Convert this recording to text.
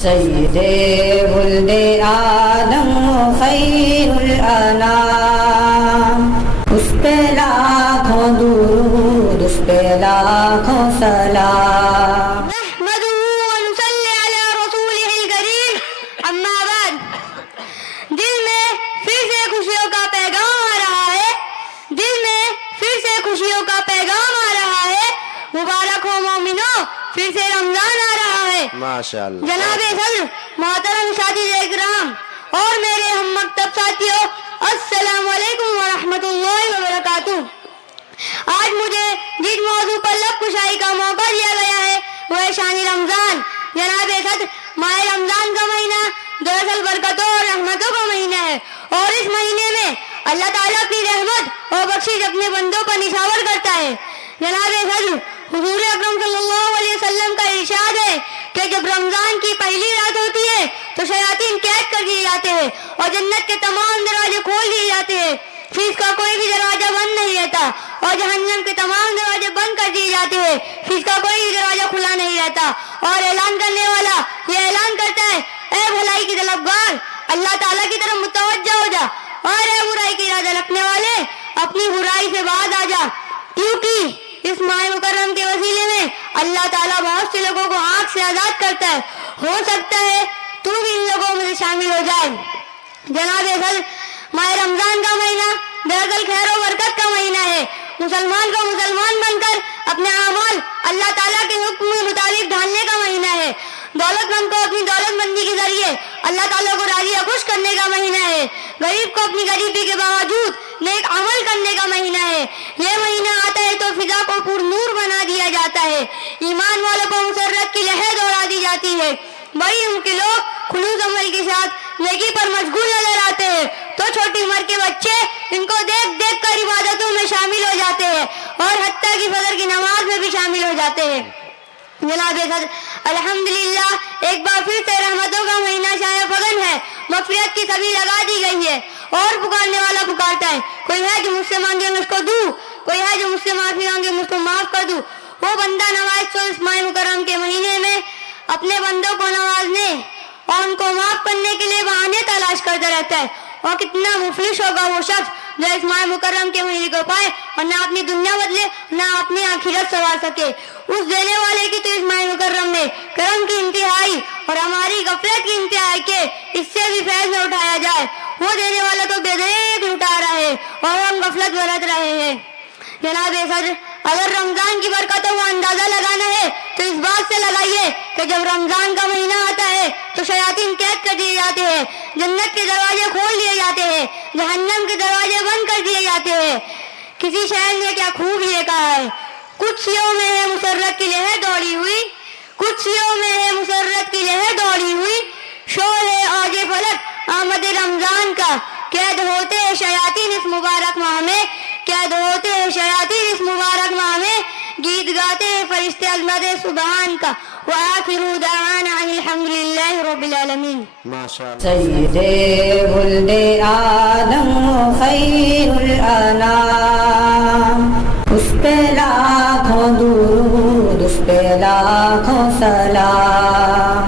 سید ولد آدم خیر الانام، اس پہ لاکھوں درود، اس پہ لاکھوں سلام۔ نحمدہ ونصلی علی رسولہ الکریم، اما بعد۔ دل میں پھر سے خوشیوں کا پیغام آ رہا ہے، دل میں پھر سے خوشیوں کا پیغام آ رہا ہے۔ مبارک ہو مومنو، پھر سے رمضان آ رہا ہے۔ ماشاءاللہ جناب صدر، محترم ساتھی اکرام اور میرے ہم مکتب ساتھیوں، السلام علیکم ورحمۃ اللہ وبرکاتہ۔ آج مجھے جس موضوع پر لب کشائی کا موقع دیا گیا ہے وہ ہے شان رمضان۔ جناب صدر، ماہ رمضان کا مہینہ دراصل برکتوں اور رحمتوں کا مہینہ ہے، اور اس مہینے میں اللہ تعالیٰ اپنی رحمت اور بخشش اپنے بندوں پر نچھاور کرتا ہے۔ جناب صدر، حضور اکرم صلی اللہ علیہ وسلم کا ارشاد ہے کہ جب رمضان کی پہلی رات ہوتی ہے تو شیاطین قید کر دیے جاتے ہیں اور جنت کے تمام دروازے کھول دیے جاتے ہیں، پھر اس کا کوئی بھی دروازہ بند نہیں رہتا، اور جہنم کے تمام دروازے بند کر دیے جاتے ہیں، پھر اس کا کوئی بھی دروازہ کھلا نہیں رہتا، اور اعلان کرنے والا یہ اعلان کرتا ہے، اے بھلائی کی طلبگار، اللہ تعالیٰ کی طرف متوجہ ہو جا، اور اے برائی کی ارادہ رکھنے والے، اپنی برائی سے باز آ جا، کیونکہ اس ماہ مکرم کے وسیلے میں اللہ تعالیٰ بہت سے لوگوں کو آنکھ سے آزاد کرتا ہے۔ ہو سکتا ہے تو بھی ان لوگوں میں سے شامل ہو جائے۔ جناب صدر، ماہ رمضان کا مہینہ دراصل خیر و برکت کا مہینہ ہے۔ مسلمان کو مسلمان بن کر اپنے اعمال اللہ تعالیٰ کے حکم کے مطابق ڈھالنے کا مہینہ ہے۔ دولت مند کو اپنی دولت مندی کے ذریعے اللہ تعالیٰ کو راضی و خوش کرنے کا مہینہ ہے۔ غریب کو اپنی غریبی کے باوجود نیک عمل کرنے کا مہینہ ہے۔ یہ مہینہ آتا ہے تو فضا کو پر نور بنا دیا جاتا ہے، ایمان والوں کو مسرت کی لہر دوڑا دی جاتی ہے، بڑی عمر کے لوگ خلوص عمل کے ساتھ نیکی پر مشغول نظر آتے ہیں، تو چھوٹی عمر کے بچے ان کو دیکھ دیکھ کر عبادتوں میں شامل ہو جاتے ہیں، اور حتیٰ کہ فجر کی نماز میں بھی شامل ہو جاتے ہیں۔ جناب صدر، الحمدللہ ایک بار پھر سے رحمتوں کا مہینہ شائع فغن ہے، مغفرت کی سبھی لگا دی گئی ہے، اور پکارنے والا پکارتا ہے، کوئی ہے جو مجھ سے مانگے میں اس کو دوں، کوئی ہے جو مجھ سے معافی مانگے میں اس کو معاف کر دوں۔ وہ بندہ نواز تو اس ماہ مکرم کے مہینے میں اپنے بندوں کو نوازنے اور ان کو معاف کرنے کے لیے بہانے تلاش کرتا رہتا ہے، اور کتنا مفلس ہوگا وہ شخص جو اس ماہ مکرم کے مہینے کو پائے اور نہ اپنی دنیا بدلے نہ اپنی آخرت سنوار سکے۔ اس دینے والے کی تو اس ماہ مکرم میں کرم کی انتہائی اور ہماری غفلت کی انتہائی کے اس سے بھی فیض نہ اٹھایا جائے۔ وہ دینے والا تو بے دریغ لٹا رہا ہے اور ہم غفلت برت رہے ہیں۔ جناب صدر، اگر رمضان کی برکتوں کا اندازہ لگانا ہے تو اس بات سے لگائیے کہ جب رمضان کا مہینہ آتا ہے تو شیاطین قید کر دیے جاتے ہیں، جنت کے دروازے کھول دیے جاتے ہیں، جہنم کے دروازے بند کر دیے جاتے ہیں۔ کسی شاعر نے کیا خوب یہ کہا ہے، کچھ سیوں میں ہے مسرت کی لہر دوڑی ہوئی، کچھ سیوں میں ہے مسرت کی لہر دوڑی ہوئی، شور ہے اوج فلک آمد رمضان کا، قید ہوتے ہیں شیاطین اس مبارک ماہ میں، قید ہوتے ہیں شیاطین اس مبارک ماہ میں، گیت گاتے ہیں فرشتے عظمت سبحان کا، وآخر دعوانا ان الحمدللہ رب العالمین۔ ماشاءاللہ سید ولد آدم خیر الانام، اس پہ لاکھوں درود، اس پہ لاکھوں سلام۔